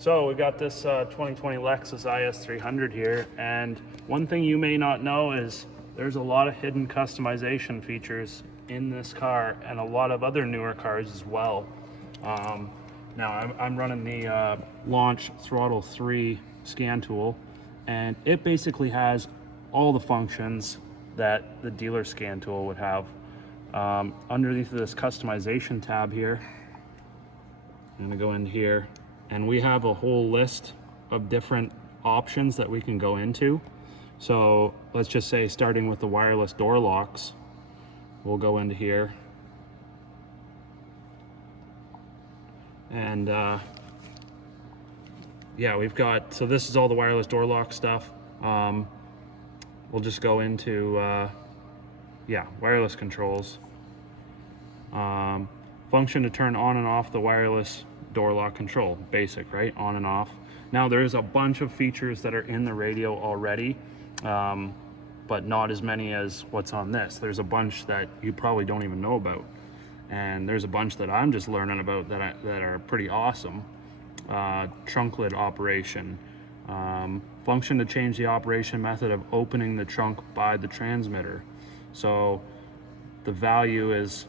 So we got this 2020 Lexus IS300 here, and one thing you may not know is there's a lot of hidden customization features in this car and a lot of other newer cars as well. Now I'm running the Launch Throttle 3 scan tool, and it basically has all the functions that the dealer scan tool would have. Underneath this customization tab here, I'm gonna go in here, and we have a whole list of different options that we can go into. So let's just say, starting with the wireless door locks, we'll go into here, and yeah, we've got, so this is all the wireless door lock stuff. We'll just go into yeah, wireless controls. Function to turn on and off the wireless door lock control, basic, right? On and off. Now there's a bunch of features that are in the radio already, but not as many as what's on this. There's a bunch that you probably don't even know about, and there's a bunch that I'm just learning about that are pretty awesome. Trunk lid operation, function to change the operation method of opening the trunk by the transmitter. So the value is,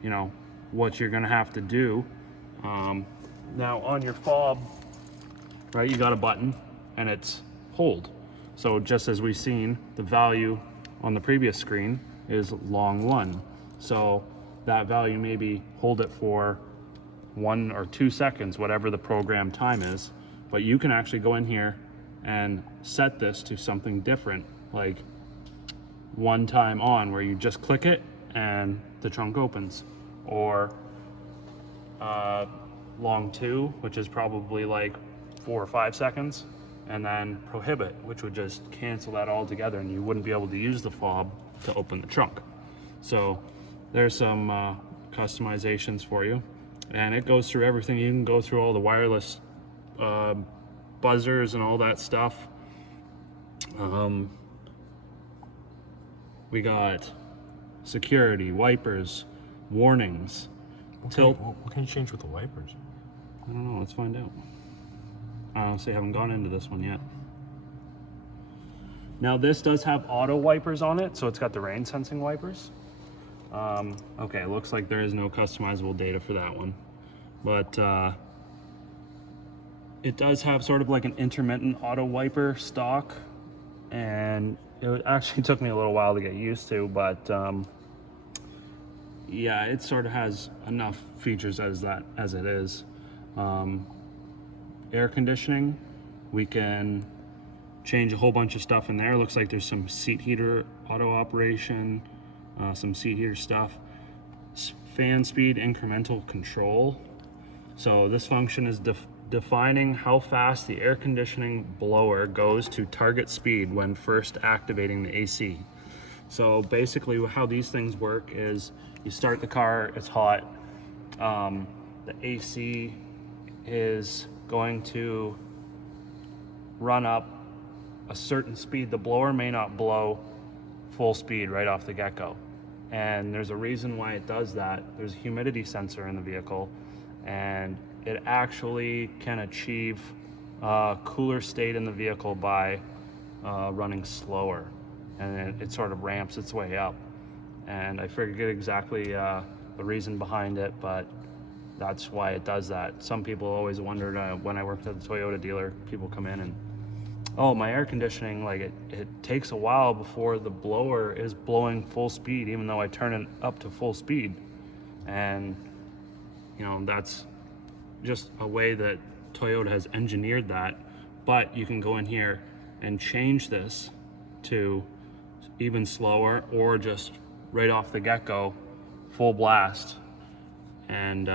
you know, what you're gonna have to do. Now on your fob, right, you got a button and it's hold. So just as we've seen, the value on the previous screen is long 1. So that value, maybe hold it for 1 or 2 seconds, whatever the program time is. But you can actually go in here and set this to something different, like 1 time on, where you just click it and the trunk opens, or long 2, which is probably like 4 or 5 seconds, and then prohibit, which would just cancel that all together, and you wouldn't be able to use the fob to open the trunk. So there's some customizations for you, and it goes through everything. You can go through all the wireless buzzers and all that stuff. We got security, wipers, warnings, tilt. What can you change with the wipers? I don't know, let's find out. I honestly haven't gone into this one yet. Now this does have auto wipers on it, so it's got the rain sensing wipers. Okay, looks like there is no customizable data for that one, but it does have sort of like an intermittent auto wiper stock, and it actually took me a little while to get used to, but yeah, it sort of has enough features as it is. Air conditioning, we can change a whole bunch of stuff in there. Looks like there's some seat heater auto operation, some seat heater stuff. Fan speed incremental control. So this function is defining how fast the air conditioning blower goes to target speed when first activating the AC. So basically how these things work is, you start the car, it's hot, the AC is going to run up a certain speed. The blower may not blow full speed right off the get-go, and there's a reason why it does that. There's a humidity sensor in the vehicle, and it actually can achieve a cooler state in the vehicle by running slower, and it sort of ramps its way up. And I forget exactly the reason behind it, but that's why it does that. Some people always wondered, when I worked at the Toyota dealer, people come in and, oh, my air conditioning, like it takes a while before the blower is blowing full speed, even though I turn it up to full speed. And, you know, that's just a way that Toyota has engineered that. But you can go in here and change this to even slower, or just right off the get-go, full blast, and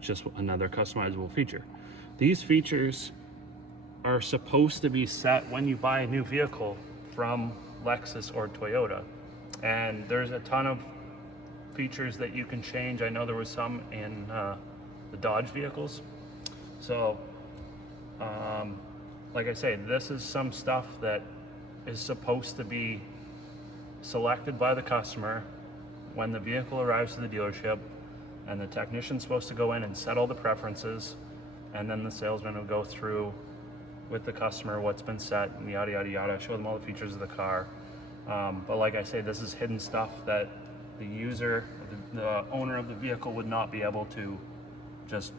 just another customizable feature. These features are supposed to be set when you buy a new vehicle from Lexus or Toyota, and there's a ton of features that you can change. I know there was some in the Dodge vehicles. So like I say, this is some stuff that is supposed to be selected by the customer when the vehicle arrives to the dealership, and the technician's supposed to go in and set all the preferences, and then the salesman will go through with the customer what's been set and yada yada yada, show them all the features of the car. But like I say, this is hidden stuff that the user, the owner of the vehicle would not be able to just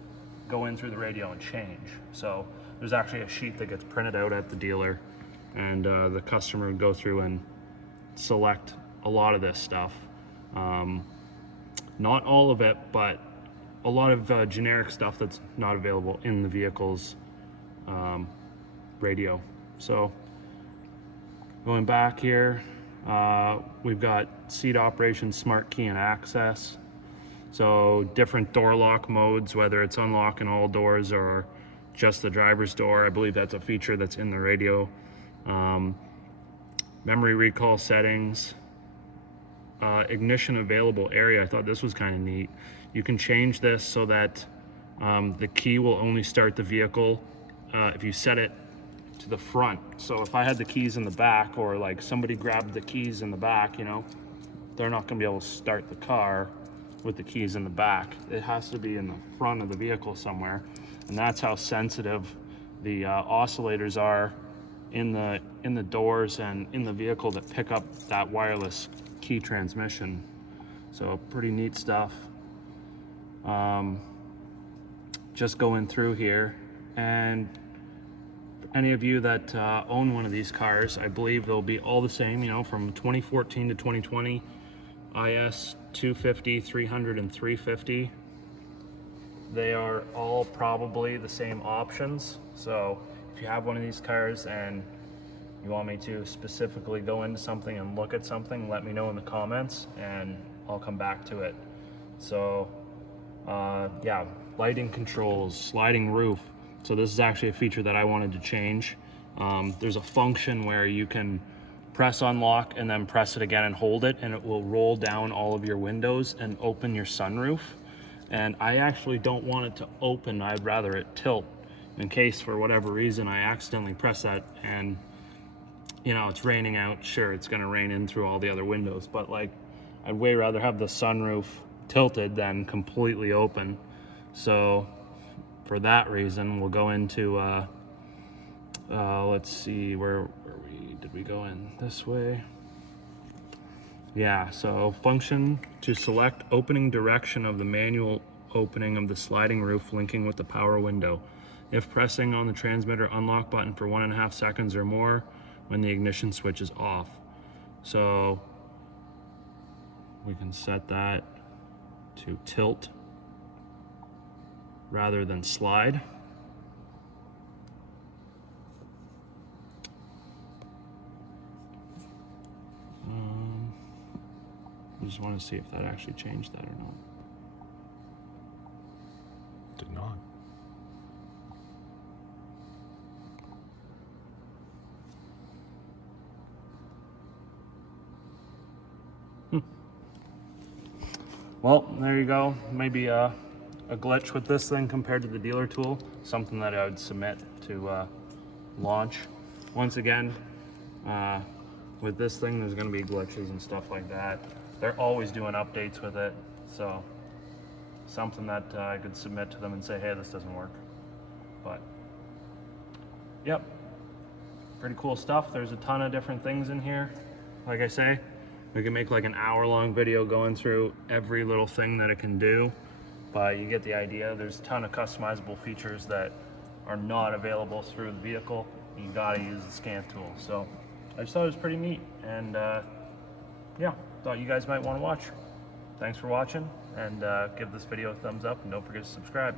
go in through the radio and change. So there's actually a sheet that gets printed out at the dealer, and the customer would go through and select a lot of this stuff. Not all of it, but a lot of generic stuff that's not available in the vehicle's radio. So going back here, we've got seat operation, smart key and access. So different door lock modes, whether it's unlocking all doors or just the driver's door. I believe that's a feature that's in the radio. Memory recall settings, ignition available area. I thought this was kind of neat. You can change this so that the key will only start the vehicle if you set it to the front. So if I had the keys in the back, or like somebody grabbed the keys in the back, you know, they're not gonna be able to start the car with the keys in the back. It has to be in the front of the vehicle somewhere. And that's how sensitive the oscillators are in the doors and in the vehicle that pick up that wireless key transmission. So pretty neat stuff. Just going through here, and any of you that own one of these cars, I believe they'll be all the same, you know, from 2014 to 2020, IS 250, 300, and 350. They are all probably the same options. So if you have one of these cars and you want me to specifically go into something and look at something, let me know in the comments and I'll come back to it. So yeah, lighting controls, sliding roof. So this is actually a feature that I wanted to change. There's a function where you can press unlock and then press it again and hold it, and it will roll down all of your windows and open your sunroof. And I actually don't want it to open. I'd rather it tilt, in case for whatever reason I accidentally press that and, you know, it's raining out. Sure, it's gonna rain in through all the other windows, but like, I'd way rather have the sunroof tilted than completely open. So for that reason, we'll go into, let's see, where did we go in? This way? Yeah, so function to select opening direction of the manual opening of the sliding roof linking with the power window. If pressing on the transmitter unlock button for 1.5 seconds or more when the ignition switch is off. So we can set that to tilt rather than slide. I just want to see if that actually changed that or not. Did not. Well, there you go. Maybe a glitch with this thing compared to the dealer tool. Something that I would submit to launch. Once again, with this thing, there's going to be glitches and stuff like that. They're always doing updates with it, so something that I could submit to them and say, hey, this doesn't work. But yep, pretty cool stuff. There's a ton of different things in here. Like I say, we can make like an hour-long video going through every little thing that it can do, but you get the idea. There's a ton of customizable features that are not available through the vehicle. You gotta use the scan tool. So I just thought it was pretty neat, and yeah, thought you guys might want to watch. Thanks for watching, and give this video a thumbs up, and don't forget to subscribe.